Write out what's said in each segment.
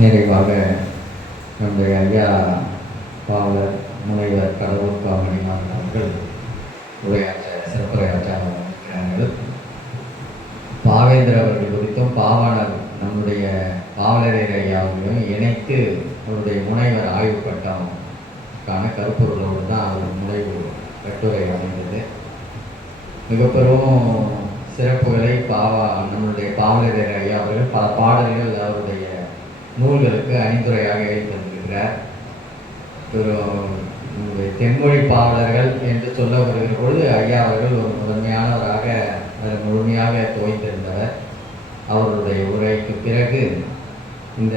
நிறைவாக நம்முடைய ஐயா பாவலர் முனைவர் கடவுள் காமணிநாதன் அவர்கள் சிறப்புரையாற்றார்கள். பாவேந்தர் அவர்கள் குறித்தும் பாவாணர் நம்முடைய பாவலரேர் ஐயாவையும் இணைத்து அவருடைய முனைவர் ஆய்வு பட்டம்கான கருப்பொருளோடு தான் அவர் முனைவு கட்டுரை அமைந்தது. மிக பெரும் சிறப்புகளை நம்முடைய பாவலரேர் ஐயா அவர்கள் பல பாடல்கள் அவருடைய நூல்களுக்கு அணிந்துரையாக எழுதியிருக்கிறார். ஒரு தென்மொழி பாவலர்கள் என்று சொல்ல வருகிற பொழுது ஐயா அவர்கள் ஒரு முதன்மையானவராக அதில் முழுமையாக தோய்ந்திருந்தவர். அவருடைய உரைக்கு பிறகு இந்த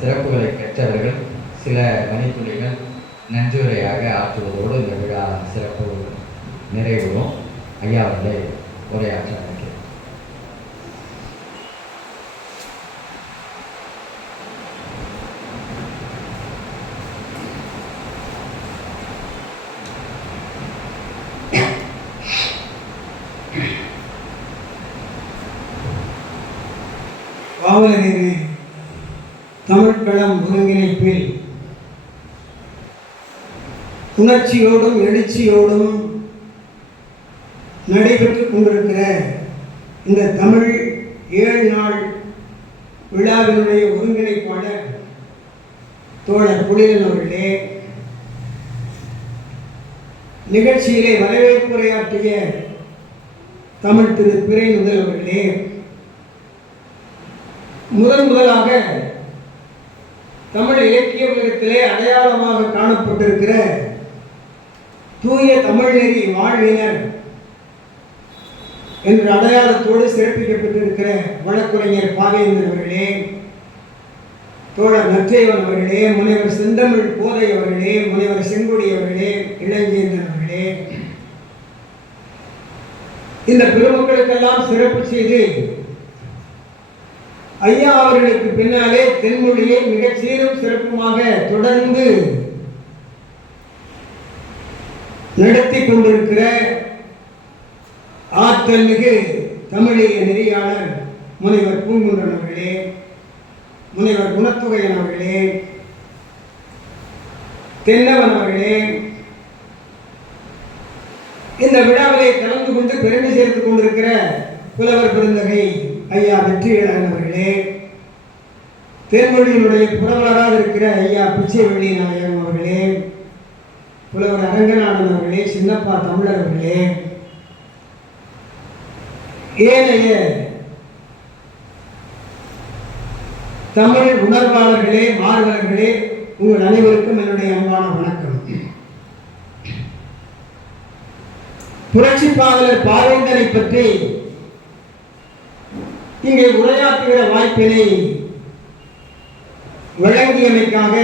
சிறப்புகளை பெற்றவர்கள் சில மணித்துளிகள் நன்றியுரையாக ஆற்றுவதோடு இந்த விழா சிறப்பு நிறைவுறும். ஐயா அவர்களை உரையாற்ற வைக்கிறேன். பாவலரேறு தமிழ்களம் ஒருங்கிணைப்பில் உணர்ச்சியோடும் எழுச்சியோடும் நடைபெற்றுக் கொண்டிருக்கிற இந்த தமிழ் 7 நாள் விழாவினுடைய ஒருங்கிணைப்பாளர் தோழர் புலியன் அவர்களே, நிகழ்ச்சியிலே வரவேற்புரையாற்றிய தமிழ் திரு பிறை முதல் அவர்களே, முதலாக தமிழ் இலக்கிய உலகத்திலே அடையாளமாக காணப்பட்டிருக்கிற தூய தமிழ்நெறி வாழ்வினர் என்ற அடையாளத்தோடு சிறப்பிக்கப்பட்டிருக்கிற வழக்குரைஞர் பாவேந்தர் அவர்களே, தோழர் நற்றைவன் அவர்களே, முனைவர் செந்தமிழ் போதை அவர்களே, முனைவர் செங்கொடி அவர்களே, இளஞ்சேந்தன் அவர்களே, இந்த பெருமக்களுக்கெல்லாம் சிறப்பு செய்து ஐயா அவர்களுக்கு பின்னாலே தென்மொழியை மிகச் சீரும் சிறப்புமாக தொடர்ந்து நடத்தி கொண்டிருக்கிற ஆற்றல் மிகு தமிழிய நெறியாளர் முனைவர் பூங்குன்றன் அவர்களே, முனைவர் குணத்துகையன் அவர்களே, தென்னவன் அவர்களே, இந்த விழாவிலே கலந்து கொண்டு பெருமை சேர்த்துக் கொண்டிருக்கிற புலவர் பெருந்தகை ஐயா வெற்றிவேலன் அவர்களே, தென்மொழியினுடைய புலவராக இருக்கிற ஐயா பிச்சைவெளி நாயகம் அவர்களே, புலவர் அரங்கநாதன் அவர்களே, சின்னப்பா தமிழர் அவர்களே, ஏனைய தமிழ் உணர்வாளர்களே, மாணவர்களே, உங்கள் அனைவருக்கும் என்னுடைய அன்பான வணக்கம். புரட்சி பாவலர் பாவேந்தரை பற்றி இங்கே உரையாற்றுகிற வாய்ப்பினை வழங்கியமைக்காக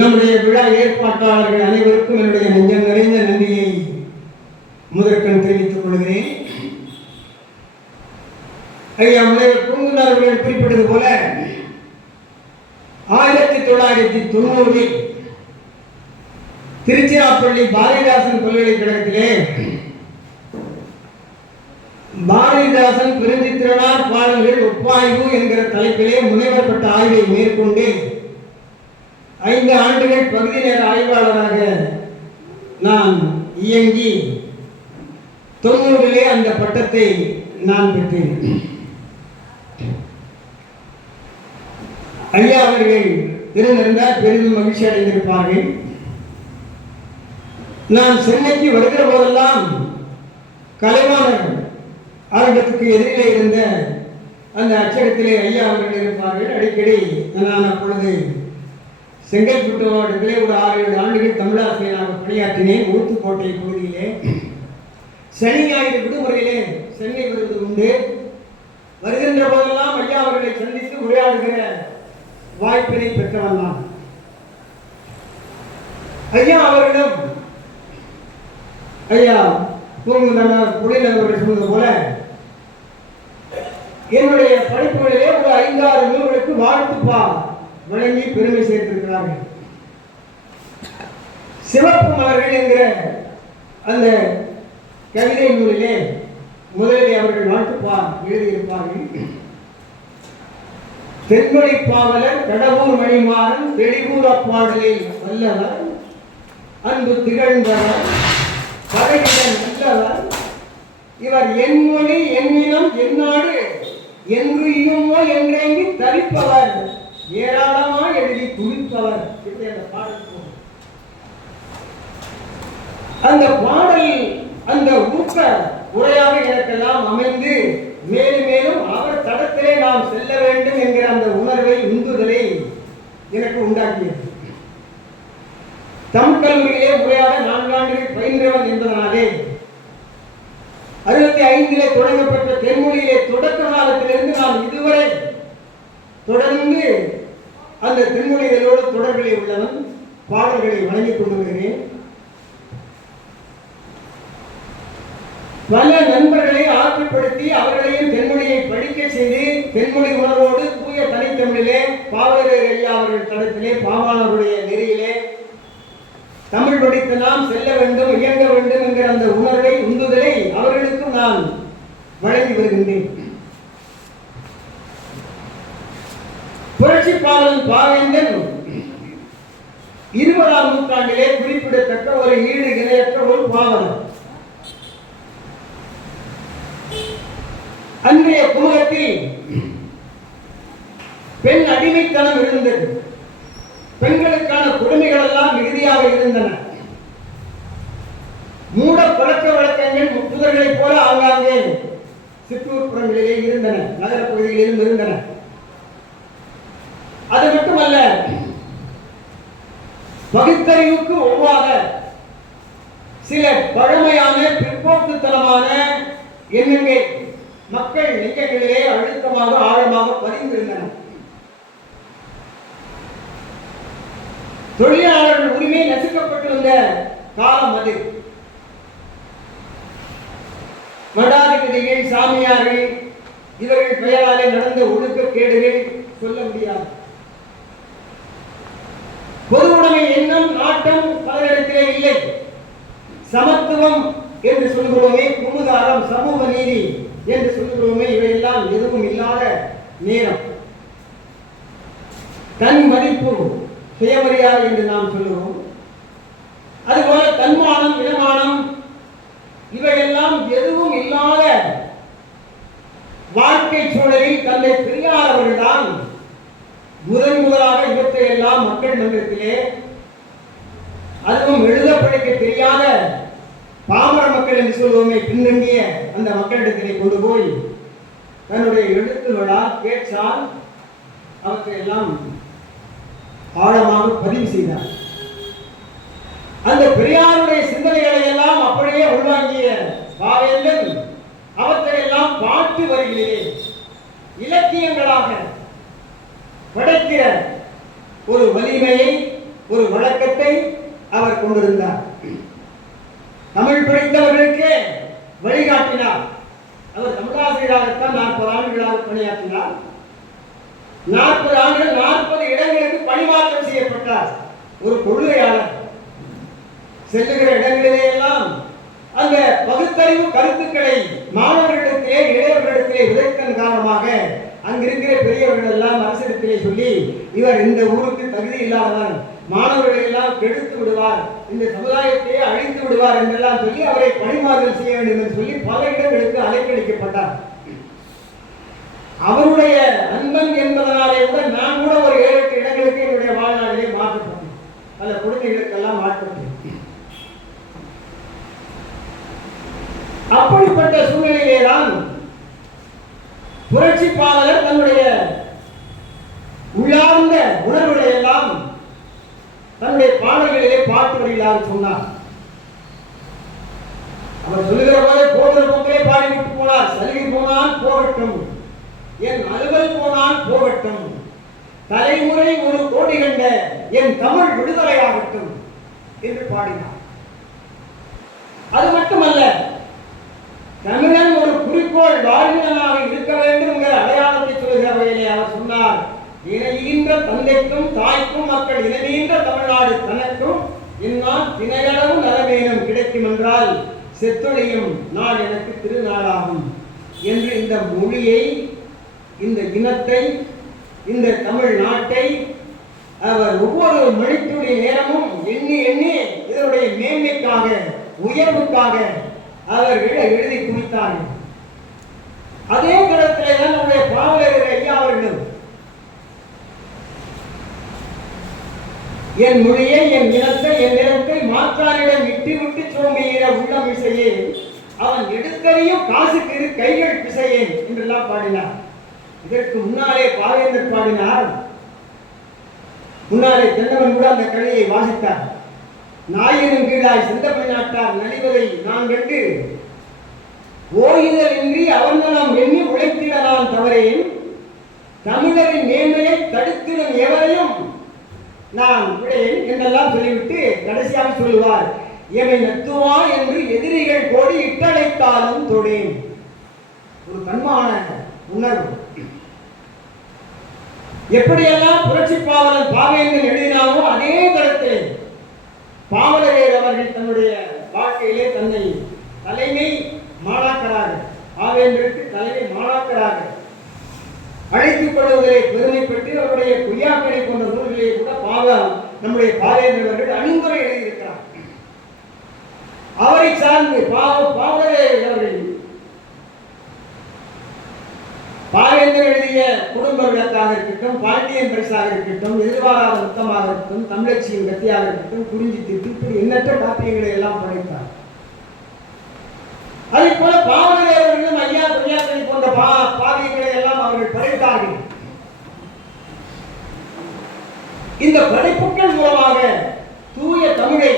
நம்முடைய விழா ஏற்பாட்டாளர்கள் அனைவருக்கும் என்னுடைய நெஞ்சம் நிறைந்த நன்றியை முதற்கண் தெரிவித்துக் கொள்கிறேன். ஐயா முனைவர் பூங்குன்றன் அவர்கள் குறிப்பிட்டது போல 1990 திருச்சிராப்பள்ளி பாரதிதாசன் பல்கலைக்கழகத்திலே பாரதிதாசன் பெருஞ்சித்திரனார் பாடல்கள் ஒப்பாய்வு என்கிற தலைப்பிலே முனைவர் பட்ட ஆய்வை மேற்கொண்டு 5 ஆண்டுகள் பகுதி நேர ஆய்வாளராக நான் இயங்கி 90 அந்த பட்டத்தை நான் பெற்றேன். ஐயா அவர்கள் திருநெடுந்தால் பெரிதும் மகிழ்ச்சி அடைந்திருப்பார்கள். நான் சென்னைக்கு வருகிற போதெல்லாம் கலைவாணர் அரங்கத்துக்கு எதிரிலே இருந்த அந்த அச்சகத்திலே ஐயா அவர்கள் இருப்பார்கள். அடிக்கடி நான் அப்பொழுது செங்கல்பட்டு மாவட்டத்திலே ஒரு 6-7 ஆண்டுகள் தமிழாசிரியராக பணியாற்றினேன். ஊத்துக்கோட்டை பகுதியிலே சனி ஞாயிறு விடுமுறையிலே சென்னை வருவது உண்டு. வருகின்ற போதெல்லாம் ஐயா அவர்களை சந்தித்து உரையாடுகிற வாய்ப்பினை பெற்றவன் நான். ஐயா அவர்களிடம் ஐயா புலியன் அவர்கள் சொன்னது போல என்னுடைய படிப்புகளிலே ஒரு 5-6 நூல்களுக்கு வாழ்த்துப்பா வழங்கி பெருமை சேர்த்திருக்கிறார்கள். சிவப்பு மலர்கள் என்கிற அந்த கவிதை நூலிலே முதலிலே அவர்கள் வாழ்த்துப்பா எழுதியிருப்பார்கள். தென்மொழி பாவலர் கடவுர் மணிமாறன் தெளிவூர பாடலில் வல்லவர் அன்பு திகழ்ந்தவர் பகையிடன் நல்லவர் இவர் என் மொழி என்னினம் என்னாடு என்று இயுமோ என்றேங்கி தவிப்பவர் ஏராளமாய் எழுதி குவிப்பவர். அந்த பாடல் அந்த ஊக்க உரையாக எனக்கெல்லாம் அமைந்து மேலும் மேலும் அவர் தடத்திலே நாம் செல்ல வேண்டும் என்கிற அந்த உணர்வை உந்துதலை எனக்கு உண்டாக்கியது. தமிழ் கல்லூரியிலே முறையாக 4 ஆண்டுகள் பயின்றவன் என்பதனாலே 65 தொடங்கப்பட்ட தென்மொழியிலே தொடக்க காலத்திலிருந்து நான் இதுவரை தொடர்ந்து அந்த தென்மொழிகளோடு தொடர்பிலே உள்ளவன். பாடல்களை வழங்கிக் கொண்டு வருகிறேன். பல நண்பர்களை ஆற்றுப்படுத்தி அவர்களையும் தென்மொழியை படிக்க செய்து தென்மொழி உணர்வோடு தூய தனித்தமிழிலே பாவலரேர் ஐயா அவர்கள் தடத்திலே பாவாணருடைய நெறியிலே தமிழ் படித்து நாம் செல்ல வேண்டும், இயங்க வேண்டும் என்கிற அந்த உணர்வை உந்துதலை அவர்களுக்கும் நான் வழங்கி வருகின்றேன். புரட்சி பாவலன் பாவேந்தன் 20ஆம் நூற்றாண்டிலே குறிப்பிடத்தக்க ஒரு ஈடு இணையற்ற ஒரு பாவலன். அன்றைய குமுகத்தில் பெண் அடிமைத்தனம் இருந்தது. பெண்களுக்கான கொடுமைகள் எல்லாம் மிகுதியாக இருந்தன. மூட பழக்க வழக்கங்கள் முப்புதர்களைப் போல ஆங்காங்கே சிற்றூர்புறங்களிலே இருந்தன, நகர பகுதிகளிலும் இருந்தன. அது மட்டுமல்ல, பகுத்தறிவுக்கு ஒவ்வாத சில பழமையான பிற்போக்குத்தனமான எண்ணங்கள் மக்கள் நெஞ்சங்களிலே அழுத்தமாக ஆழமாக பதிந்திருந்தன. தொழிலாளர்கள் உரிமை நசுக்கப்பட்டிருந்த காலம் அது. மடாதிபதிகள், சாமியார்கள் இவர்கள் பெயராலே நடந்த ஒழுக்கக்கேடுகள் சொல்ல முடியாது. பொது உடைமை எண்ணம் நாட்டம் பலரிடத்திலே இல்லை. சமத்துவம் என்று சொல்கிறோமே, குமுதாரம், சமூக நீதி என்று சொல்கிறோமே, இவையெல்லாம் எதுவும் இல்லாத நேரம். தன் மதிப்பு, சுயமரியாதை என்று நாம் சொல்லுவோம். அதுபோல தன்மானம், இடமானம் இவையெல்லாம் எதுவும் இல்லாத வாழ்க்கை சூழலில் தந்தை பெரியார் அவர்கள்தான் முதலாக இவற்றை எல்லாம் மக்கள் மன்றத்திலே, அதுவும் எழுத படிக்க தெரியாத பாமர மக்கள் என்று சொல்வோமே, பின்னங்கிய அந்த மக்களிடத்திலே கொண்டு போய் தன்னுடைய எழுத்துகளால், பேச்சால் அவற்றை எல்லாம் ஆழமாக பதிவு செய்தார். அந்த பெரியாருடைய சிந்தனைகளை எல்லாம் அப்படியே உள்வாங்கிய பாவேந்தன் அவற்றை எல்லாம் பாட்டு வரிகளிலே இலக்கியங்களாக படைக்கிற ஒரு வலிமையை, ஒரு வழக்கத்தை அவர் கொண்டிருந்தார். தமிழ் படித்தவர்களுக்கு வழிகாட்டினார். அவர் தமிழாசிரியராகத்தான் 40 ஆண்டுகளாக பணியாற்றினார். 40 ஆண்டுகள் 40 இடங்களுக்கு பணிமாற்றம் செய்யப்பட்டார். ஒரு கொள்கையாளர் செல்லுகிற இடங்களிலே எல்லாம் அந்த பகுத்தறிவு கருத்துக்களை மாணவர்களிடத்திலே, இளையவர்களிடத்திலே விதைத்தன் காரணமாக அங்கிருக்கிற பெரியவர்கள் எல்லாம் அரசிடத்திலே சொல்லி, இவர் இந்த ஊருக்கு தகுதி இல்லாதவர், மாணவர்களை எல்லாம் கெடுத்து விடுவார், இந்த சமுதாயத்தையே அழித்து விடுவார் என்றெல்லாம் சொல்லி அவரை பணிமாறுதல் செய்ய வேண்டும் என்று சொல்லி பல இடங்களுக்கு அலைக்கழிக்கப்பட்டார். அவருடைய அன்பன் என்பதனாலே கூட நான் கூட ஒரு 7-8 இடங்களுக்கு என்னுடைய வாழ்நாளிலே மாற்றப்பட்டேன். பல குழந்தைகளுக்கெல்லாம் மாற்றப்பட்டேன். அப்படிப்பட்ட சூழ்நிலையிலேதான் புரட்சி பாவலர் தன்னுடைய உள்ளார்ந்த உணர்வுகளை எல்லாம் தன்னுடைய பாடல்களிலே பாட்டு வழிகளாக சொன்னார். அவர் சொல்லுகிற போதே போகிற போக்கிலே பாடிவிட்டு போனார். சலுகை போனால் போகட்டும், என் அலுவல் போனால் போகட்டும், தலைமுறை 1 கோடி கண்ட என் தமிழ் விடுதலையாகட்டும் என்று பாடினார். அது மட்டுமல்ல, தமிழன் ஒரு குறிக்கோள் வாழ்வினனாக இருக்க வேண்டும் என்கிற அடையாளத்தை சொல்கிற வகையிலே அவர் சொன்னார், இணைகின்ற தந்தைக்கும் தாய்க்கும் மக்கள் இணைகின்ற தமிழ்நாடு தனக்கும் என்னால் தினையளவு நலமேனும் கிடைக்கும் என்றால் செத்தொழியும் நாள் எனக்கு திருநாளாகும் என்று இந்த மொழியை, இந்த இனத்தை, இந்த தமிழ் நாட்டை அவர் ஒவ்வொரு மணித்துளி நேரமும் எண்ணி எண்ணி இதனுடைய மேன்மைக்காக, உயர்வுக்காக அவர்கள் எழுதி குவித்தார்கள். அதே காலத்திலே தான் நம்முடைய பாவலர் ஐயா அவர்களும் என் மொழியை, என் இனத்தை, என் நிலத்தை மாற்றானிடம் விட்டு விட்டு சோம்புகிற உள்ளம் இசையேன், அவன் எடுத்தறியும் காசுக்கு இரு கைகள் பிசையேன் என்றெல்லாம் பாடினார். இதற்கு முன்னாலே பாவேந்தர் பாடினார். முன்னாலே தென்னவன் கூட அந்த கலையை வாசித்தார். நாயினும் கீழாய் செந்தமிழ் நாட்டார் நலிவதை நான் கண்டு ஓய்தல் இன்றி அவர்நலம் எண்ணி உழைத்திட நான் தவறேன், தமிழரின் மேன்மையை தடுத்திடும் எவரையும் நான் விடேன் என்றெல்லாம் சொல்லிவிட்டு கடைசியாக சொல்லுவார், எமை நத்துவா என்று எதிரிகள் கோடி இட்டழைத்தாலும் தொடேன். ஒரு தன்மான உணர்வு. எப்படியெல்லாம் புரட்சி பாவலன் பாவேந்தன் எழுதினாவோ அதே கருத்தில் பாவலரேர் அவர்கள் தன்னுடைய வாழ்க்கையிலே தன்னை தலைமை மாணாக்கராக, பாவேந்தருக்கு தலைமை மாணாக்கராக அழைத்துக் கொள்வதை பெருமைப்பட்டு அவருடைய பொய்யாக்கடை போன்ற நூல்களை கூட நம்முடைய பாவேந்தர் அவர்கள் அணிந்துரை எழுதியிருக்கிறார். அவரை சார்ந்து பாவலரேர் அவர்கள் பாவேந்தர் எழுதிய குடும்ப விளக்காக இருக்கட்டும், பாண்டியன் பரிசாக இருக்கட்டும், எதிர்பாராத முத்தமாக இருக்கட்டும், தமிழச்சியின் கத்தியாக இருக்கட்டும், குறிஞ்சி திட்டு, இப்படி எண்ணற்ற காப்பியங்களை எல்லாம் படைத்தார். அதே போல பாவலரேர் அவர்களும் ஐயா பொய்யாக்கடை போன்ற பாவியங்களை எல்லாம் அவர்கள் படைத்தார்கள். இந்த படைப்புகள் மூலமாக தூய தமிழை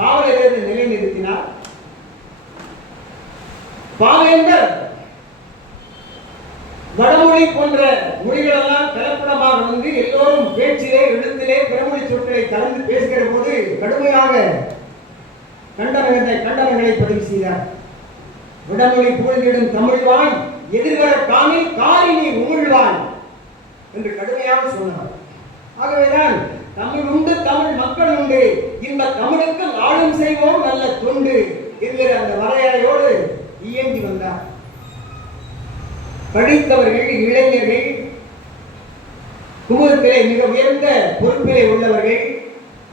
பாவலரேர் நிலைநிறுத்தினார். பாவேந்தர் வடமொழி போன்ற மொழிகளெல்லாம் கலப்படமாக வந்து எல்லோரும் பேச்சிலே, எழுத்திலே பிறமொழி சொற்களை கலந்து பேசுகிற போது கடுமையாக கண்டனங்களை பதிவு செய்தார். வடமொழி புகழ்ந்திடும் தமிழ்வாய் எதிர்வர காணில் காரினி உமிழ்வாய் என்று கடுமையாக சொன்னார். ஆகவேதான் தமிழ் உண்டு, தமிழ் மக்கள் உண்டு, இந்த தமிழுக்கு ஆளும் செய்வோம் நல்ல தொண்டு என்கிற அந்த வரையறையோடு இயங்கி வந்தார். படித்தவர்கள், இளைஞர்கள், குமுதத்திலே மிக உயர்ந்த பொறுப்பிலே உள்ளவர்கள்,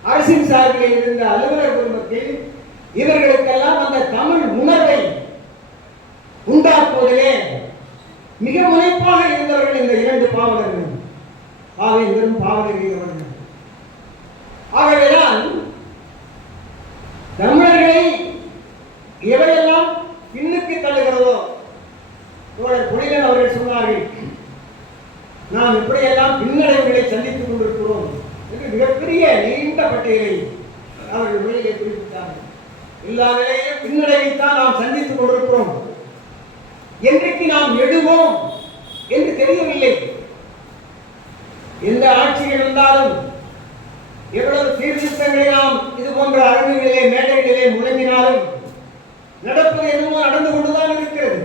அரசின் சார்பிலே இருந்த அலுவலர் குடும்பத்தில் இவர்களுக்கெல்லாம் அந்த தமிழ் உணர்வை உண்டாக்குவதிலே மிக முனைப்பாக இருந்தவர்கள் இந்த இரண்டு பாவலர்கள், பாவேந்தரும் பாவலரேர் அவர்கள். ஆகவேதான் தமிழர்களை எவையெல்லாம் பின்னுக்கு தள்ளுகிறதோ, தோழர் புலிகன் அவர்கள் சொன்னார்கள், நாம் இப்படியெல்லாம் பின்னடைவுகளை சந்தித்துக் கொண்டிருக்கிறோம் என்று மிகப்பெரிய நீண்ட பட்டியலை அவர்கள் மொழியை குறிப்பிட்டார்கள். எல்லா நிலையிலும் பின்னடைவைத்தான் நாம் சந்தித்துக் கொண்டிருக்கிறோம். என்றைக்கு நாம் எழுவோம் என்று தெரியவில்லை. எந்த ஆட்சிகள் இருந்தாலும், எவ்வளவு சீர்திருத்தங்களை நாம் இது போன்ற அரங்குகளிலே, மேடைகளிலே முழங்கினாலும் நடப்பது என்னமோ நடந்து கொண்டுதான் இருக்கிறது.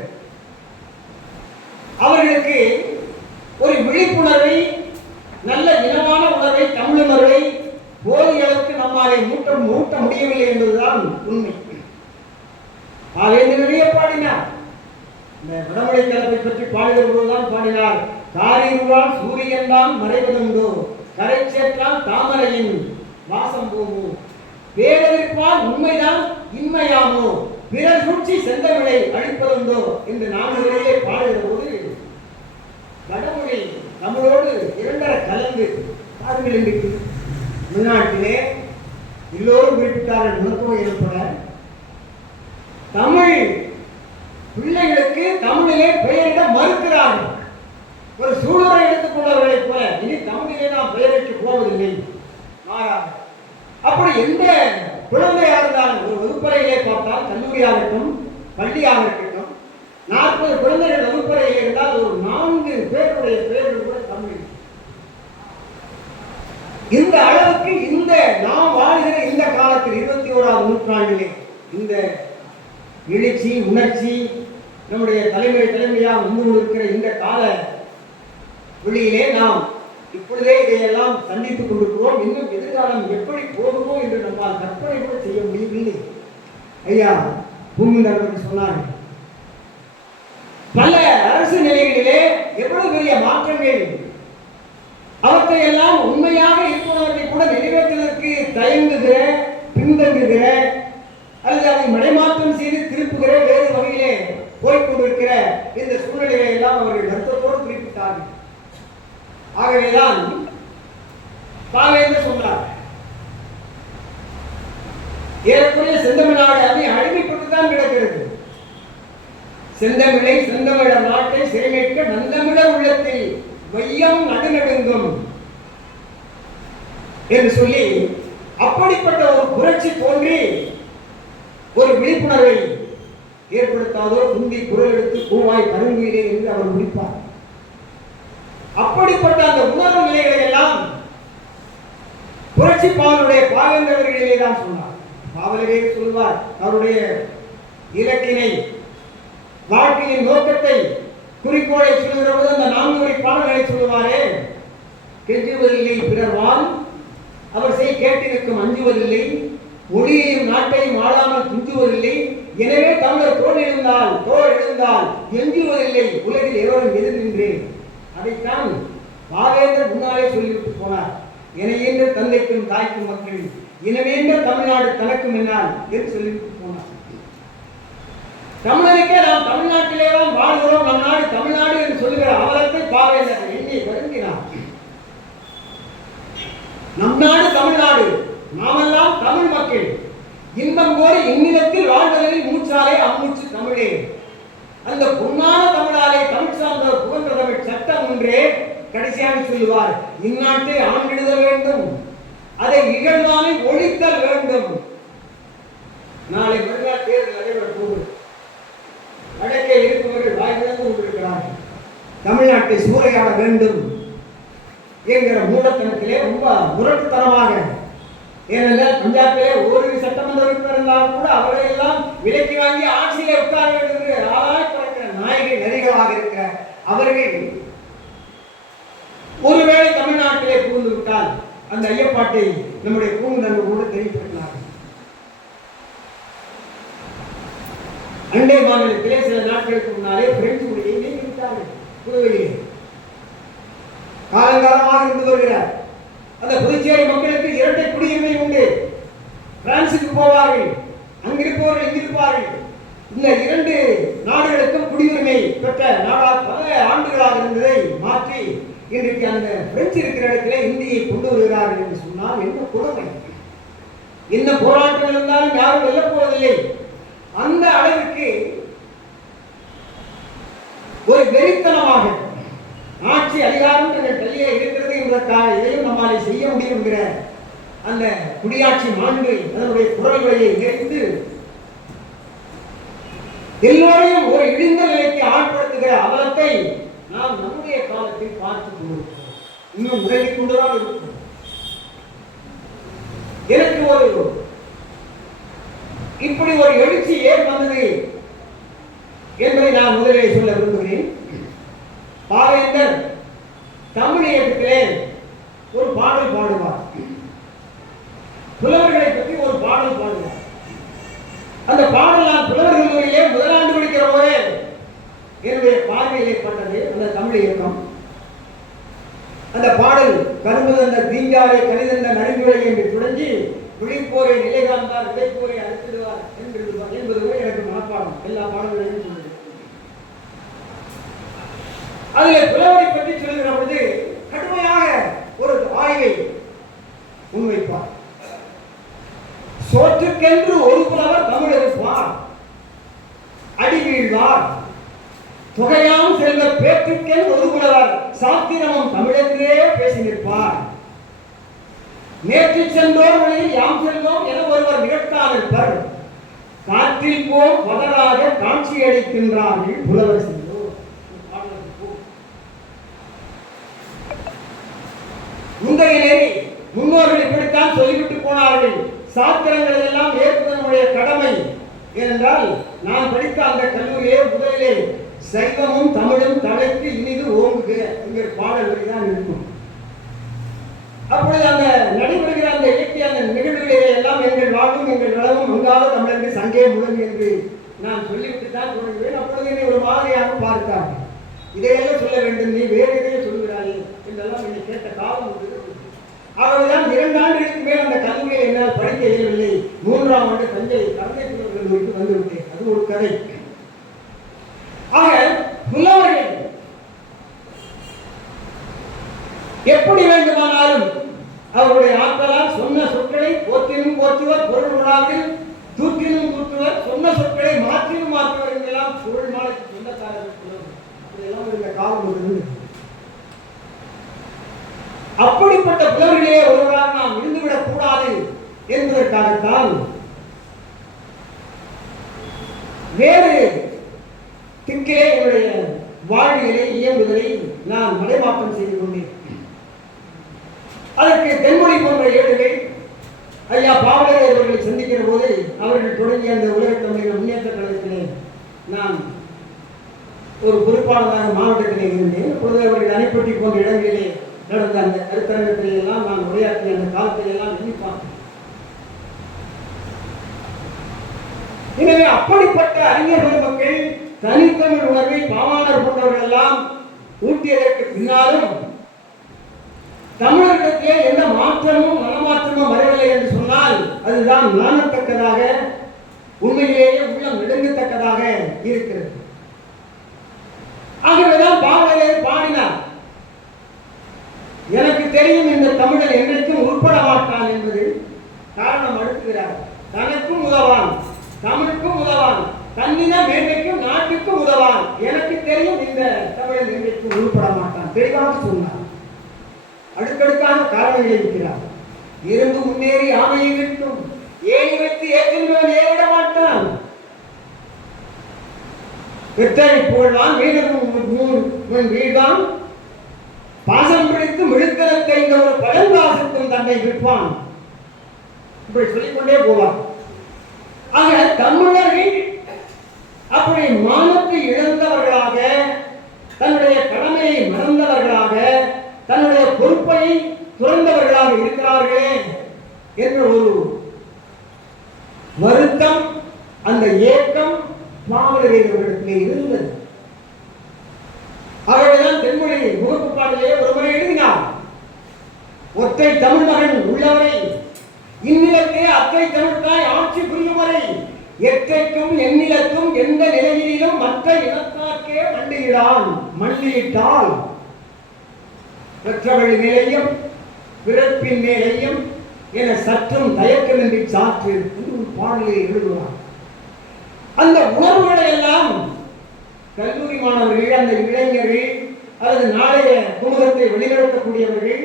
அவர்களுக்கு ஒரு விழிப்புணர்வை, நல்ல இனமான உணர்வை, தமிழ் உணர்வை போதிய அளவுக்கு நம்மாலே மூட்ட முடியவில்லை என்பதுதான் உண்மை. நிறைய பாடினார். இந்த வடமொழி கலப்பை பற்றி பாடுகிற போதுதான் பாடினார், காரிருவால் சூரியன் தான் மறைவதுண்டோ, கரை சேற்றால் தாமரையின் வாசம் போமோ, பேரறிப்பால் உண்மைதான் இன்மையாமோ, பிறர் சூழ்ச்சி செந்தமிழை அழிப்பதுண்டோ என்று 4 வரையிலே பாடுகிற போது வடமொழி தமிழோடு இரண்டரை கலந்து பாருங்கள். இன்றைக்கு தமிழ்நாட்டிலே எல்லோரும் குறிப்பிட்டார்கள், மருத்துவ இனப்பட தமிழ் பிள்ளைகளுக்கு தமிழிலே பெயரிட மறுக்கிறார்கள். ஒரு சூழலை எடுத்துக் கொண்டவர்களைப் போல இனி தமிழிலே நாம் பெயரிட்டு போவதில்லை. அப்படி எந்த குழந்தையாக இருந்தாலும், ஒரு வகுப்பறையிலே பார்த்தால், கல்லூரியாகட்டும் பள்ளியாக இருக்கட்டும், 40 குழந்தைகள் வகுப்பறையில் இருந்தால் ஒரு 4 பேருடைய பெயர்கள் கூட தமிழ். இந்த அளவுக்கு இந்த நாம் வாழ்கிற இந்த காலத்தில் 21ஆம் நூற்றாண்டிலே இந்த எழுச்சி, உணர்ச்சி நம்முடைய தலைமையாக வந்து கொண்டிருக்கிற இந்த கால வெளியிலே நாம் இப்பொழுதே இதையெல்லாம் சந்தித்துக் கொண்டிருக்கிறோம். இன்னும் எதிர்காலம் எப்படி போகுமோ என்று நம்மால் கற்பனை கூட செய்ய முடியவில்லை. ஐயா பூமிநாதன் சொன்னார்கள், பல அரசு நிலைகளிலே எவ்வளவு பெரிய மாற்றங்கள் அவற்றை எல்லாம் உண்மையாக இருப்பவர்களை கூட நிறைவேற்றுவதற்கு தயங்குகிற, பின்தங்குகிற, அல்லது அதை மடைமாற்றம் செய்து திருப்புகிற வேறு வகையிலே போய்கொண்டிருக்கிற இந்த சூழ்நிலையை எல்லாம் அவர்கள் வருத்தத்தோடு குறிப்பிட்டார்கள். ஆகவேதான் பாவேந்தர் சொன்னார், ஏறக்குறைய செந்தமிழ்நாடு அதை அடிமைப்பட்டுதான் கிடக்கிறது. செந்தமிழை செந்தமிழர் நாட்டை சிறைமீட்க நந்தமிழர் உள்ளத்தில் வையம் நடுநடுங்கும் என்று சொல்லி அப்படிப்பட்ட ஒரு புரட்சி தோன்றி ஒரு விழிப்புணர்வை ஏற்படுத்தாதோ குந்தி குரல் எடுத்து பூவாய் கருங்குயிலே என்று அவர் முடிப்பார். அப்படிப்பட்ட அந்த உணர்வு நிலைகளை எல்லாம் புரட்சி பாவலுடைய பாவேந்தர்களிலே தான் சொன்னார். பாவலரே சொல்வார், அவருடைய இலக்கினை, வாழ்க்கையின் நோக்கத்தை, குறிக்கோளை சொல்கிற போது அந்த 4 வரி பாடல்களை சொல்லுவாரே, கெஞ்சுவதில்லை பிறர்வான் அவர் செய் கேட்டிருக்கும் அஞ்சுவதில்லை, மொழியையும் நாட்டையும் ஆளாமல் துஞ்சுவதில்லை, எனவே தமிழர் தோல் எழுந்தால் எஞ்சுவதில்லை, உலகில் எவரும் எதிர் நின்றேன். அதைத்தான் பாவேந்தர் முன்னாலே சொல்லிவிட்டு போனார். இணையேன்ற தந்தைக்கும் தாய்க்கும் மக்கள், இனமேன்ற தமிழ்நாடு தனக்கும் என்னால் என்று சொல்லிவிட்டு போனார். தமிழருக்கே நாம் தமிழ்நாட்டிலே தான் வாழ்கிறோம், நம் நாடு தமிழ்நாடு என்று சொல்லுகிற அவலத்தை பாவேந்தர் எண்ணி வருந்தினார். நம் நாடு தமிழ்நாடு, நாமெல்லாம் தமிழ் மக்கள், இன்பம் கோரி இந்நிலத்தில் வாழ்வதில் மூச்சாலே அம்மூச்சு தமிழே, அந்த பொன்னான தமிழாலே தமிழ் சார்ந்தவர் புகழ்ந்த தமிழ் சட்டம் ஒன்றே. கடைசியாக சொல்லுவார், இந்நாட்டை ஆண்டிடுதல் வேண்டும், அதை இகழ்வானை ஒழித்தல் வேண்டும். நாளை மறுநாள் தேர்தல் நடைபெற போகுது. வடக்கே இருப்பவர்கள் வாய்விழந்து கொண்டிருக்கிறார்கள். தமிழ்நாட்டை சூறையாட வேண்டும் என்கிற மூடத்தனத்திலே ரொம்ப முரட்டுத்தனமாக, ஏனென்றால் பஞ்சாபிலே ஒரு சட்டமன்ற உறுப்பினர் இருந்தாலும் கூட அவரை எல்லாம் விலக்கி வாங்கி ஆட்சியிலே உட்கார வேண்டும் என்று ஆளாய் பறக்கிற நாயகை நரிகளாக இருக்கிற அவர்கள் ஒருவேளை தமிழ்நாட்டிலே புகுந்து விட்டால் அந்த ஐயப்பாட்டை நம்முடைய பூங்குதன் கூட தெரிவித்திருக்கிறார்கள். அண்டை மாநிலத்திலே சில நாட்களுக்கு முன்னாலே பிரெஞ்சு மொழியை நீக்கிவிட்டார்கள். புதுவையிலே காலங்காலமாக இருந்து வருகிறார். அந்த புதுச்சேரி மக்களுக்கு 2 குடியுரிமை உண்டு. பிரான்சுக்கு போவார்கள், அங்கிருப்பவர்கள் இங்கிருப்பார்கள். இந்த 2 நாடுகளுக்கும் குடியுரிமை பெற்ற நாடாக பல ஆண்டுகளாக இருந்ததை மாற்றி இன்றைக்கு அந்த பிரெஞ்சு இருக்கிற இடத்திலே இந்தியை கொண்டு வருகிறார்கள் என்று சொன்னால் என்ன கொடுமை! என்ன போராட்டங்கள் இருந்தாலும் யாரும் வெல்லப் போவதில்லை. அந்த அளவிற்கு ஒரு வெறித்தனமாக ஆட்சி அதிகாரம் எங்கள் கையிலே இருக்கிறது என்பதற்காக இதையும் நம்மாலே செய்ய முடியும் என்கிற அந்த குடியாட்சி மாண்பை, அதனுடைய குரல் வழியை நிறைந்து எல்லோரையும் ஒரு இழிந்த நிலைக்கு ஆட்படுத்துகிற அவலத்தை நாம் நம்முடைய காலத்தில் பார்த்துக் கொண்டிருக்கிறோம். இன்னும் உதவிக் கொண்டுதான் இருக்கிறோம். எனக்கு இப்படி ஒரு எழுச்சி ஏன் வந்தது என்பதை நான் முதலிலே சொல்ல விரும்புகிறேன். பாவேந்தர் தமிழ் இயக்கத்திலே ஒரு பாடல் பாடுவார், புலவர்களை பற்றி ஒரு பாடல் பாடுவார். அந்த பாடல் நான் புலவர்களிலே முதலாண்டு படிக்கிற போதே என்னுடைய பார்வையிலே பட்டது அந்த தமிழ் இயக்கம். அந்த பாடல் கரும்புதந்த தீங்காரை கணிதந்த நரிமுறை என்று தொடங்கி விழிப்போரை நிலைகாந்தார் விளைப்போரை அறுத்திடுவார் என்பது எனக்கு மனப்பாடம். எல்லா பாடல்களையும் சொல்லுது. அதில் புலவரை பற்றி சொல்லுகிற பொழுது கடுமையாக ஒரு ஆய்வை முன்வைப்பார். சோற்றுக்கென்று ஒரு புலவர் தமிழ் இருப்பார், அடி வீழ்வார். தொகையாம் செல்வ பேற்றுக்கென்று ஒரு புலவர் சாத்திரமும் தமிழென்றே பேசி நிற்பார். நேற்று சென்றோர் வழியில் யாம் செல்வோம் என ஒருவர் நிகழ்த்தான் இருப்பர். காற்றில் போம் பதராக காட்சி அளிக்கின்றார்கள் புலவர் சென்றோர். முந்தைய நெறி முன்னோர்கள் இப்படித்தான் சொல்லிவிட்டு போனார்கள். சாத்திரங்கள் எல்லாம் ஏற்பதனுடைய கடமை. ஏனென்றால் நான் படித்த அந்த கல்லூரியிலே முதலிலே சைவமும் தமிழும் தலைக்கு இனிது ஓங்குக என்கிற பாடல் வழிதான் இருக்கும். அப்பொழுது அந்த நடைபெறுகிற அந்த இலக்கிய அந்த நிகழ்வுகளிலே எல்லாம் எங்கள் வாழ்வும் எங்கள் வளமும் அங்காத தமிழருக்கு சங்கே முழங்கு என்று நான் சொல்லிவிட்டு தான் தொடங்குவேன். அப்பொழுது என்னை ஒரு மாதிரியாக பார்த்தார்கள். இதையெல்லாம் சொல்ல வேண்டும், நீ வேறு எதையும் சொல்கிறாய் என்றெல்லாம் என்னை கேட்ட காலம் எப்படி வேண்டுமானாலும் அவருடைய ஆற்றலால் சொன்ன சொற்களை போற்றினும் போற்றுவர், பொருள் உணாவில் தூற்றினும் தூற்றுவர், சொன்ன சொற்களை மாற்றினும் மாற்றுவர் என்றெல்லாம் பொருள் மாலைக்கு சொந்தக்காரர்கள் இதெல்லாம் இந்த காலம் இருந்தது. அப்படிப்பட்ட புலவர்களே ஒருவராக நாம் இருந்துவிடக் கூடாது என்பதற்காகத்தான் வேறு திக்கிலே என்னுடைய வாழ்வியலை இயங்குதலை நான் மலைமாற்றம் செய்து கொண்டேன். அதற்கு தென்மொழி போன்ற ஏடுகள் ஐயா பாவலர் அவர்களை சந்திக்கிற போது அவர்கள் தொடங்கிய அந்த உலகத் தமிழக முன்னேற்ற கழகத்திலே நான் ஒரு பொறுப்பாளராக மாவட்டத்திலே இருந்தேன். அப்பொழுது அவர்கள் அணைப்பட்டி போன்ற இடங்களிலே நடந்த அந்த கருத்தரங்கத்திலே எல்லாம் நான் உரையாற்றிய அந்த காலத்திலே எல்லாம் எண்ணிப்பான். எனவே அப்படிப்பட்ட அறிஞர் பெருமக்கள் தனித்தமிழ் உணர்வை பாவாணர் போன்றவர்கள் எல்லாம் ஊட்டியதற்கு பின்னாலும் தமிழகத்திலே எந்த மாற்றமும் மனமாற்றமும் வரவில்லை என்று சொன்னால் அதுதான் நாணத்தக்கதாக, உண்மையிலேயே உள்ளம் நெடுங்கத்தக்கதாக இருக்கிறது. ஆகவேதான் பாவலர் பாடினார், எனக்கு தெரியும் இந்த தமிழன் என்றைக்கும் உட்பட மாட்டான் என்பது. காரணம் அடுத்துகிறார், தனக்கும் உதவான், தமிழுக்கும் உதவான், தன்னின மேன்மைக்கும் நாட்டுக்கும் உதவான். எனக்கு தெரியும் இந்த தமிழன் என்றைக்கும் உட்பட மாட்டான். தெளிவாக சொன்னார். அடுக்கடுக்கான காரணங்களை இருக்கிறார். இருந்து முன்னேறி ஆமையை விட்டும் ஏறி வைத்து ஏற்கின்றவன் ஏறிட மாட்டான். வெற்றரை புகழ்வான் வீழ்வான், பாசம் பிடித்து மிழுக்கரத்தை இந்த ஒரு பழங்காசத்தும் தன்னை விற்பான். இப்படி சொல்லிக்கொண்டே போவார். ஆக தமிழர்கள் அப்படி மானத்தை இழந்தவர்களாக, தன்னுடைய கடமையை மறந்தவர்களாக, தன்னுடைய பொறுப்பை துறந்தவர்களாக இருக்கிறார்களே என்ற ஒரு வருத்தம், அந்த ஏக்கம் பாவலரிடத்திலே இருந்தது. ஆகவேதான் தென்மொழி முகப்பு பாடலே ஒரு முறை எழுதினார், ஒற்றை தமிழ் மகன் உள்ளவரை இந்நிலத்தே அத்தை தமிழ்தாய் ஆட்சி புரியும் வரை எற்றைக்கும் எந்நிலத்தும் எந்த நிலையிலும் மற்ற இனத்தார்க்கே மண்டியிட்டால் பெற்றவள் மேலையும் பிறப்பின் மேலையும் என சற்றும் தயக்கமின்றி சாற்று பாடலை எழுதுவார். அந்த உணர்வுகளை எல்லாம் கல்லூரி மாணவர்கள், அந்த இளைஞர்கள் அல்லது நாளைய குமுகத்தை வெளிநடத்தக்கூடியவர்கள்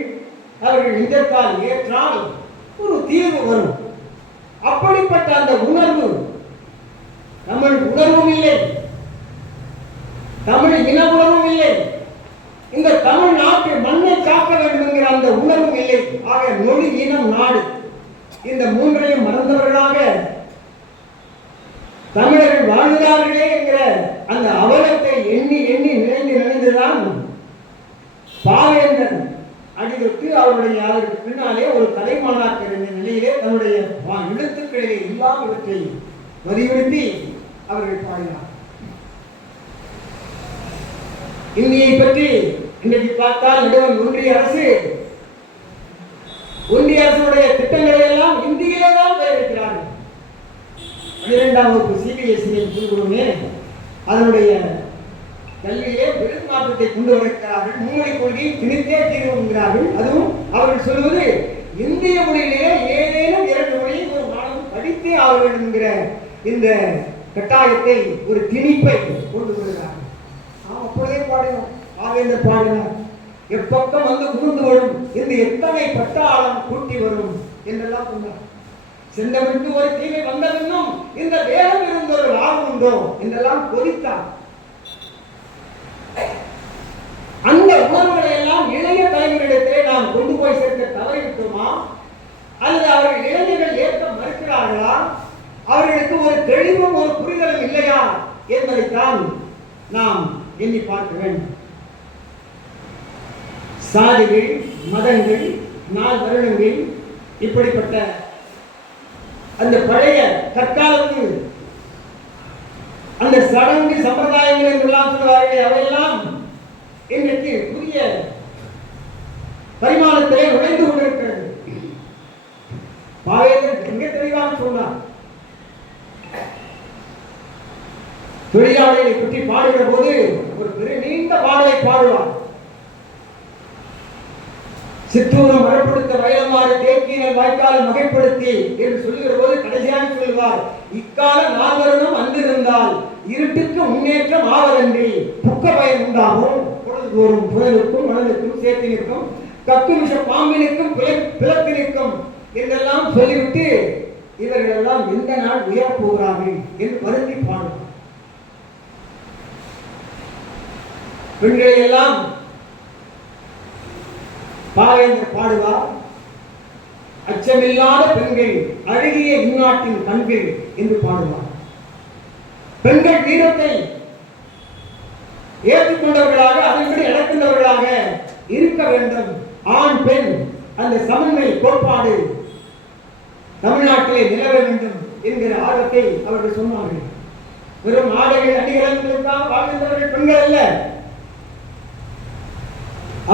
அவர்கள் இந்தத்தால் ஏற்றால் ஒரு தீர்வு வரும். அப்படிப்பட்ட அந்த உணர்வு தமிழ் உணர்வும் இல்லை, தமிழ் இன உணர்வும் இல்லை, இந்த தமிழ் நாட்டு மண்ணை காக்க வேண்டும் என்கிற அந்த உணர்வும் இல்லை. ஆக மொழி, இனம், நாடு இந்த மூன்றையும் மறந்தவர்களாக தமிழர்கள் வாழ்கிறார்களே என்கிற அந்த அவலத்தை எண்ணி எண்ணி நினைந்துதான் பாவேந்தன் அடிதொட்டு அவருடைய அதற்கு பின்னாலே ஒரு தலைமானாக்கர் என்ற நிலையிலே தன்னுடைய எழுத்துக்களிலே இல்லாதவற்றை வலியுறுத்தி அவர்கள் பாடினார். இந்தியை பற்றி இன்றைக்கு பார்த்தால் நடுவன் ஒன்றிய அரசுடைய திட்டங்களை எல்லாம் இந்தியிலே தான் பெயரிக்கிறார்கள். 12ஆம் வகுப்பு சிபிஎஸ்இ குழுமே அதனுடைய கல்வியிலே பெரும் மாற்றத்தை கொண்டு வருகிறார்கள். மும்மொழி கொள்கையை திணித்தே தீர்வுகிறார்கள். அதுவும் அவர்கள் சொல்வது இந்திய மொழியிலே ஏதேனும் 2 மொழியை ஒரு மாணவன் படித்தே ஆக வேண்டும் என்கிற இந்த கட்டாயத்தை, ஒரு திணிப்பை கொண்டு வருகிறார்கள். அப்பொழுதே பாடினோம், பாவேந்தர் பாடினார், எப்பக்கம் வந்து புகுந்து வரும் இந்த எத்தனை பட்டாளம் கூட்டி வரும் என்றெல்லாம் சொன்னார். சென்றவிட்டு ஒரு தீமை வந்ததுன்னும் இந்த வேகம் இருந்த ஒரு லாபம் உண்டோ என்றெல்லாம் கொதித்தார். அந்த உணர்வுகளை எல்லாம் இளைய தலைமுறையிடத்திலே நாம் கொண்டு போய் சேர்க்க தவறிவிட்டோமா, அல்லது அவர்கள் இளைஞர்கள் ஏற்க மறுக்கிறார்களா, அவர்களுக்கு ஒரு தெளிவும் ஒரு புரிதலும் இல்லையா என்பதைத்தான் நாம் எண்ணி பார்க்க வேண்டும். சாதிகள், மதங்கள், நாள் வருடங்கள், இப்படிப்பட்ட அந்த பழைய கற்காலத்து அந்த சடங்கு சம்பிரதாயங்கள் என்றெல்லாம் சொல்வார்களே, அவையெல்லாம் இன்றைக்கு புதிய பரிமாணத்திலே நுழைந்து கொண்டிருக்கிறது. பாவேந்தர் மிக தெளிவாக சொன்னார். தொழிலாளர்களை பற்றி பாடுகிற போது ஒரு பெரிய நீண்ட பாடலை பாடுவார். சிற்றூரும் மரப்படுத்த வயலமாறு தேக்கினர் வாய்க்கால் வகைப்படுத்தி என்று சொல்லுகிற போது கடைசியாக சொல்வார், இக்கால நால்வரும் அன்றிருந்தால் இருட்டுக்கு முன்னேற்றம் ஆவதன்றி புக்க பயன் உண்டாகும். பொழுதுதோறும் புயலுக்கும் மணலுக்கும் சேத்தினுக்கும் கக்குமிஷ பாம்பினுக்கும் பிளத்தினுக்கும் என்றெல்லாம் சொல்லிவிட்டு இவர்கள் எல்லாம் எந்த நாள் உயரப் போகிறார்கள் என்று வருந்தி பாடுவார். பெண்களை எல்லாம் பாவேந்தர் பாடுவார், அச்சமில்லாத பெண்கள் அழகிய இந்நாட்டின் கண்கள் என்று பாடுவார். பெண்கள் வீரத்தை ஏற்றுக்கொண்டவர்களாக அதன்படி நடக்கின்றவர்களாக இருக்க வேண்டும். ஆண் பெண் அந்த சமன்மை கோட்பாடு தமிழ்நாட்டிலே நிலவ வேண்டும் என்கிற ஆர்வத்தை அவர்கள் சொன்னார்கள். வெறும் ஆடைகள் அணிகலன்களுக்காக வாழ்கின்றவர்கள் பெண்கள் அல்ல.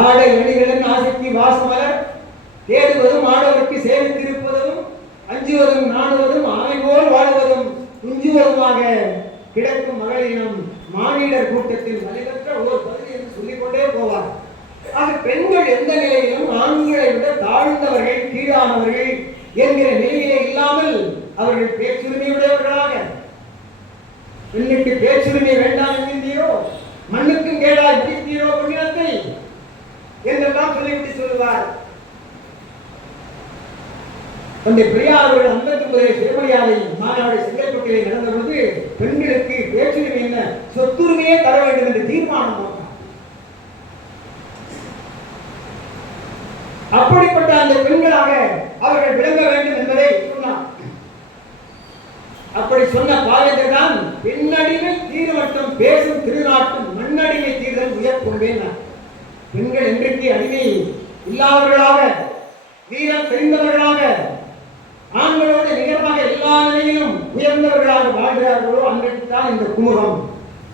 ஆடை அணிகளின் ஆசைக்கு வாசமலர் தேடுவதும் ஆடவருக்கு சேவித்திருப்பதும் அஞ்சுவதும் நாடுவதும் ஆய்வோல் வாழ்வதும் துஞ்சுவதுமாக கிடக்கும் மகளினம் மானிடர் கூட்டத்தில் வலிவற்ற ஓர் பகுதி என்று சொல்லிக்கொண்டே போவார். ஆக பெண்கள் எந்த நிலையிலும் ஆண்களை விட தாழ்ந்தவர்கள் கீழானவர்கள் என்கிற நிலையிலே இல்லாமல் அவர்கள் பேச்சுரிமையுடையவர்களாக, பெண்ணுக்கு பேச்சுரிமை வேண்டாம் என்கின்றீரோ, மண்ணுக்கும் கேடாய் பிடித்தீரோ பெண்ணினத்தை என்றெல்லாம் சொல்லிவிட்டு சொல்லுவார். தந்தை பெரியார் அவர்கள் 59 சுயமரியாதை மாநாடு செங்கல்பட்டிலே நடந்தபோது பெண்களுக்கு பேச்சுரிமை என்ன, சொத்துரிமையே தர வேண்டும் என்று தீர்மானம் போட்டார். அப்படிப்பட்ட அந்த பெண்களாக அவர்கள் விளங்க வேண்டும் என்பதை சொன்னார். அப்படி சொன்ன பாவேந்தர் தான் பெண்ணடிமை தீர்மட்டும் பேசும் திருநாட்டும் மண்ணடிமை தீர்தல் உயர்கொண்டேன். பெண்கள் இன்றைக்கு அடிமை இல்லாதவர்களாக, வீரம் தெரிந்தவர்களாக, ஆண்களோடு நிகழ்வாக எல்லா நிலையிலும் உயர்ந்தவர்களாக வாழ்கிறார்களோ அன்றைக்கு தான் இந்த குமுகம்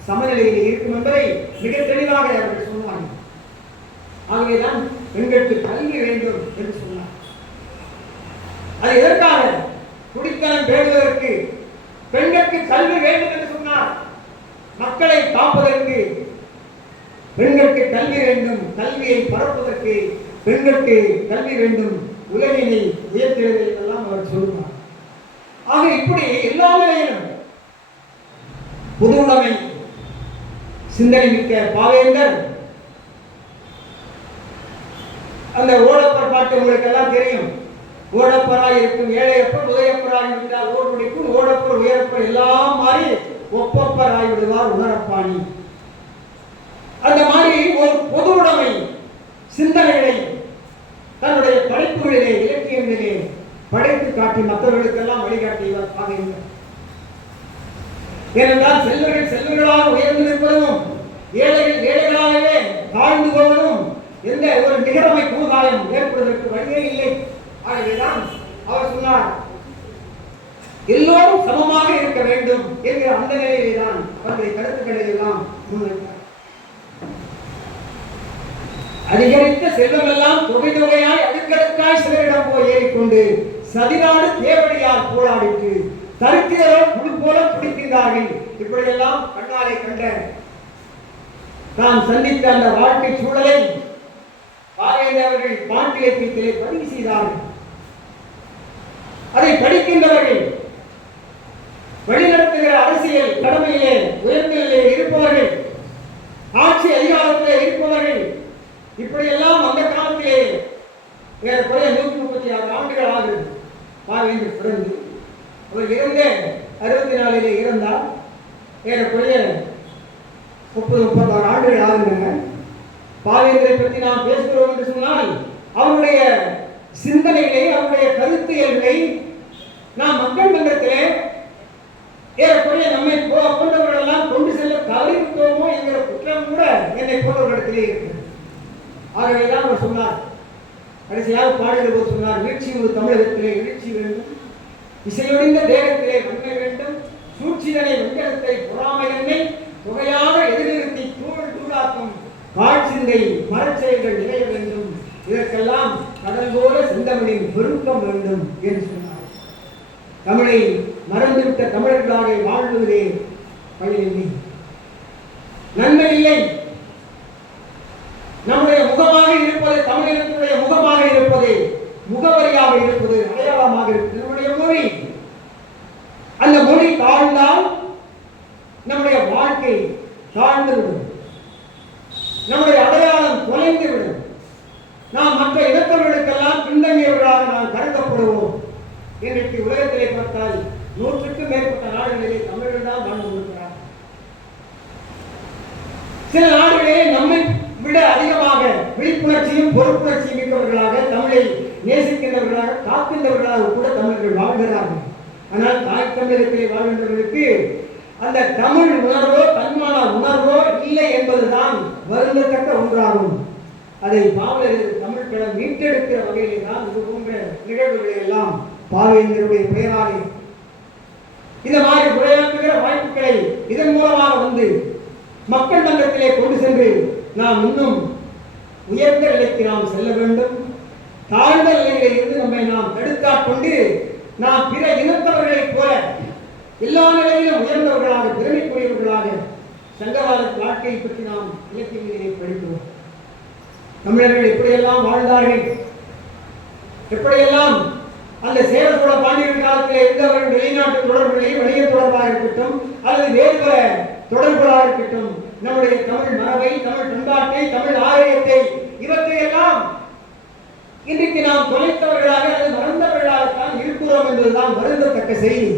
சமநிலையில் இருக்கும் என்பதை மிக தெளிவாக அவர்கள் சொன்னார்கள். ஆகவேதான் பெண்களுக்கு கல்வி வேண்டும் என்று சொன்னார். அது எதற்காக? குடித்தனம் பேணுவதற்கு பெண்களுக்கு கல்வி வேண்டும் என்று சொன்னார். மக்களை காப்பதற்கு பெண்களுக்கு கல்வி வேண்டும், கல்வியை பரப்புவதற்கு பெண்களுக்கு கல்வி வேண்டும், உலகினை உயர்த்துவது என்றெல்லாம் அவர் சொல்லுவார். ஆக இப்படி எல்லா நிலையிலும் பொது உடைமை சிந்தனை மிக்க பாவேந்தர் அந்த ஓடப்பர் பாட்டு உங்களுக்கு எல்லாம் தெரியும். ஓடப்பராய் இருக்கும் ஏழையப்பர் உதயப்பராய் விட்டால் ஓர் முடிக்கும், ஓடப்பர் உயரப்பர் எல்லாம் மாறி ஒப்பப்பராய் விடுவார் உணரப்பாணி. அந்த மாதிரி ஒரு பொது உடைமை சிந்தனைகளை தன்னுடைய படைப்புகளிலே இலக்கியங்களிலே படைத்து காட்டி மற்றவர்களுக்கெல்லாம் வழிகாட்டியவர் பாவேந்தர். ஏனென்றால் செல்வர்கள் செல்வர்களாக உயர்ந்திருப்பதும் ஏழைகள் ஏழைகளாகவே தாழ்ந்து போவதும் எந்த ஒரு நிகரமை கூதாயம் ஏற்படுவதற்கு வழியே இல்லை. ஆகவேதான் அவர் சொன்னார், எல்லோரும் சமமாக இருக்க வேண்டும் என்கிற அந்த நிலையிலே தான் அவருடைய கருத்துக்களை எல்லாம் முன்வைத்தார். அதிகரித்த செல்வம் எல்லாம் தொகை தொகையாய் அடுக்கடுக்காய் சிலரிடம் போய் ஏறிக்கொண்டு சதிநாடு தேவடியால் போராடிட்டு தரித்திரோ புழு போல பிடிக்கின்றார்கள். இப்படியெல்லாம் கண்ணாலே கண்ட நாம் சந்தித்த அந்த வாழ்க்கை சூழலை பாவேந்தர் அவர்கள் பாண்டியத்திலே பதிவு செய்தார்கள். அதை படிக்கின்றவர்கள், வழிநடத்துகிற அரசியல் கடமையிலே உயர்நிலையிலே இருப்பவர்கள், ஆட்சி அதிகாரத்திலே இருப்பவர்கள், இப்படியெல்லாம் அந்த காலத்திலே ஏறக்குறைய 136 ஆண்டுகள் ஆகுது பாவேந்தர் பிறந்து. அவர் இறந்த 64 இறந்தார். ஏறக்குறைய 30-36 ஆண்டுகள் ஆகுதுங்க. பாவேந்தரை பற்றி நாம் பேசுகிறோம் என்று சொன்னால் அவருடைய சிந்தனைகளை, அவருடைய கருத்தியல்களை நாம் மக்கள் மன்றத்திலே ஏறக்குறைய நம்மை போன்றவர்கள் எல்லாம் கொண்டு செல்ல தவறிவிட்டோமோ என்கிற குற்றம் கூட என்னை போன்றவர்களிடத்திலே இருக்கிறது. ஆகவேதான் அவர் சொன்னார், கடைசியாக பாடுகிற போது சொன்னார், வீழ்ச்சி ஒரு தமிழகத்திலே எழுச்சி வேண்டும், இசையொழிந்த தேகத்திலே வன்மை வேண்டும், சூழ்ச்சிதனை வெங்கலத்தை பொறாமை எண்ணெய் தொகையாக எதிர்நிறுத்தி தூள் தூளாக்கும் காட்சிந்தை மரச்செயல்கள் நிலைய வேண்டும், இதற்கெல்லாம் கடல் போல செந்தமிழின் பெருக்கம் வேண்டும் என்று சொன்னார். தமிழை மறந்துவிட்ட தமிழர்களாக வாழ்வதிலே பயனில்லை, நன்மை இல்லை. நம்முடைய முகமாக இருப்பது தமிழினத்துடைய முகமாக நமது முகவரியாக இருப்பது, அடையாளமாக இருப்பது நம்முடைய மொழி. அந்த மொழி தாழ்ந்தால் நம்முடைய வாழ்க்கை தாழ்ந்துவிடும், நம்முடைய அடையாளம் தொலைந்துவிடும். நாம் மற்ற இனத்தவர்களுக்கெல்லாம் பின்தங்கியவர்களாக நாம் கருதப்படுவோம். இன்றைக்கு உலகத்திலே பார்த்தால் 100க்கும் மேற்பட்ட நாடுகளிலே தமிழர்கள் தான் வாழ்ந்து கொண்டிருக்கிறார். சில நாடுகளிலே நம்மை விட அதிகமாக விழிப்புணர்ச்சியும் பொறுப்புணர்ச்சியும் மிக்கவர்களாக, தமிழை நேசிக்கின்றவர்களாக, காக்கின்றவர்களாக கூட தமிழர்கள் வாழ்கிறார்கள். ஆனால் தாய் தமிழகத்திலே வாழ்கின்றவர்களுக்கு அந்த தமிழ் உணர்வோ தன்மான உணர்வோ இல்லை என்பதுதான் வருந்தத்தக்க ஒன்றாகும். அதை பாவலர் தமிழ் களம் மீட்டெடுக்கிற வகையிலே தான் இது போன்ற நிகழ்வுகளை எல்லாம் பாவேந்தருடைய பெயராலே இந்த மாதிரி உரையாற்றுகிற வாய்ப்புகளை இதன் மூலமாக வந்து மக்கள் மன்றத்திலே கொண்டு சென்று நாம் இன்னும் உயர்ந்த நிலைக்கு நாம் செல்ல வேண்டும். தாழ்ந்த நிலையிலே இருந்து நம்மை நாம் தடுத்தாட்கொண்டு நாம் பிற இனத்தவர்களைப் போல எல்லா நிலையிலும் உயர்ந்தவர்களாக, பெருமைக்குரியவர்களாக சங்ககால வாழ்க்கையை பற்றி நாம் இலக்கியங்களிலே படிக்கிறோம். தமிழர்கள் எப்படியெல்லாம் வாழ்ந்தார்கள், எப்படியெல்லாம் அந்த சேர சோழ பாண்டியர்கள் காலத்தில் இருந்தவர்கள் வெளிநாட்டு தொடர்புகளை, வணிக தொடர்பாக இருக்கட்டும் அல்லது வேறு பல தொடர்புகளாக இருக்கட்டும், நம்முடைய தமிழ் மரபை, தமிழ் பண்பாட்டை, தமிழ் ஆலயத்தை, இவற்றையெல்லாம் இன்றைக்கு நாம் தொலைத்தவர்களாக அல்லது மறந்தவர்களாகத்தான் இருக்கிறோம் என்பதுதான் வருந்தத்தக்க செய்தி.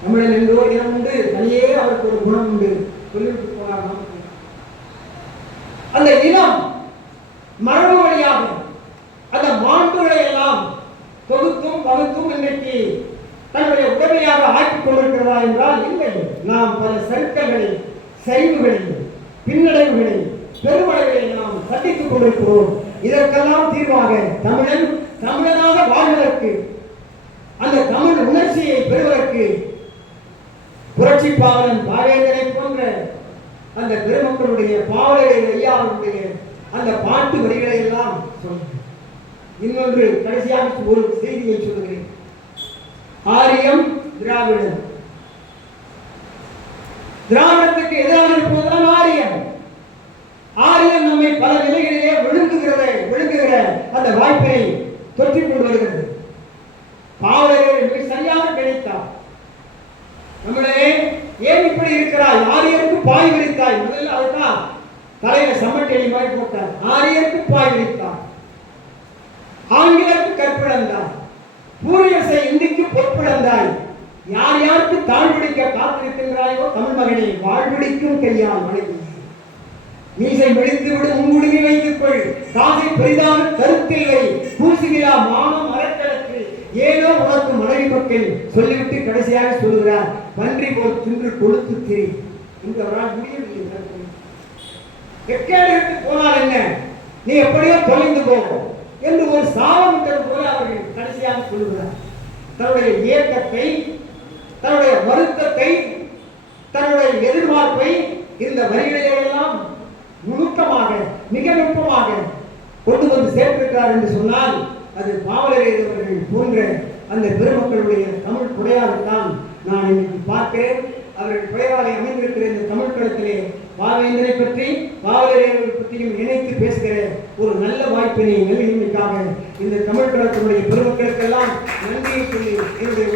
தமிழன் என்றோ இனம் உண்டு, தனியே அவருக்கு ஒரு குணம் உண்டு சொல்லிவிட்டு போனார். அந்த இனம் மரபு வழியாக அந்த மாண்புகளை எல்லாம் தொகுத்தும் வகுத்தும் இன்றைக்கு தன்னுடைய உடமையாக ஆக்கிக் கொண்டிருக்கிறதா என்றால் இல்லை. நாம் பல சறுக்கல்களை, சரிவுகளை, பின்னடைவுகளை, பெருமடைகளை நாம் சந்தித்துக் கொண்டிருக்கிறோம். இதற்கெல்லாம் தீர்வாக தமிழன் தமிழனாக வாழ்வதற்கு, அந்த தமிழ் உணர்ச்சியை பெறுவதற்கு புரட்சி பாவலன் பாவேந்தரை போன்ற அந்த பெருமக்களுடைய பாவலரை ஐயாவுடைய அந்த பாட்டு வரிகளை எல்லாம் சொல்கிறேன். இன்னொன்று கடைசியாக ஒரு செய்தியை சொல்லுகிறேன். ஆரியம் திராவிடம், திராவிடத்துக்கு எதிராக இருப்பதுதான் ஆரியம். ஆரியம் நம்மை பல நிலைகளிலே விழுங்குகிற அந்த வாய்ப்பினை தொற்றிக் கொண்டு வருகிறது. பாவலரை மிக சரியாக கிடைத்தார். நம்மளே ஏன் இப்படி இருக்கிறாய், ஆரியருக்கு பாய் விரித்தாய், முதல்ல அதுதான் தலையில சமட்டெளி மாதிரி போட்டார். ஆரியருக்கு பாய் விரித்தார், ஆங்கிலருக்கு கற்பிழந்தாய், பூரியசை இந்திக்கு பொற்பிழந்தாய், யார் யாருக்கு தாழ்பிடிக்க காத்திருக்கின்றாயோ தமிழ் மகனே வாழ்பிடிக்கும் கையால் வணங்கி மீசை வெடித்து விடு, முன்முடிமை வைத்துக் கொள், காசை பெரிதாக கருத்தில் வை, பூசிவிழா மானம் அறக்கலக்கு ஏதோ உனக்கு மனைவி மக்கள் சொல்லிவிட்டு கடைசியாக சொல்லுகிறார், பன்றி போல் தின்று கொழுத்து திரி. இந்த முடியவில்லை. எக்கேடு போனால் என்ன, நீ எப்படியோ தொலைந்து போகும் என்று ஒரு சாபம் போல அவர்கள் கடைசியாக சொல்லுகிறார். தன்னுடைய இயக்கத்தை, தன்னுடைய வருத்தத்தை, தன்னுடைய எதிர்பார்ப்பை இந்த வரிகளிலெல்லாம் நுணுக்கமாக, மிக நுட்பமாக கொண்டு வந்து சேர்த்திருக்கிறார் என்று சொன்னால் அது பாவலரேதவர்கள் போன்ற அந்த பெருமக்களுடைய தமிழ் புடையாகத்தான் நான் இன்னைக்கு பார்க்கிறேன். அவர்கள் பெயராலே அமைந்திருக்கிற இந்த தமிழ் களத்திலே பாவேந்தரை பற்றி, பாவலரேதவரை பற்றியும் இணைத்து பேசுகிற ஒரு நல்ல வாய்ப்பினை நல்கியமைக்காக இந்த தமிழ் களத்தினுடைய பெருமக்களுக்கெல்லாம் நன்றியை சொல்லி என்னுடைய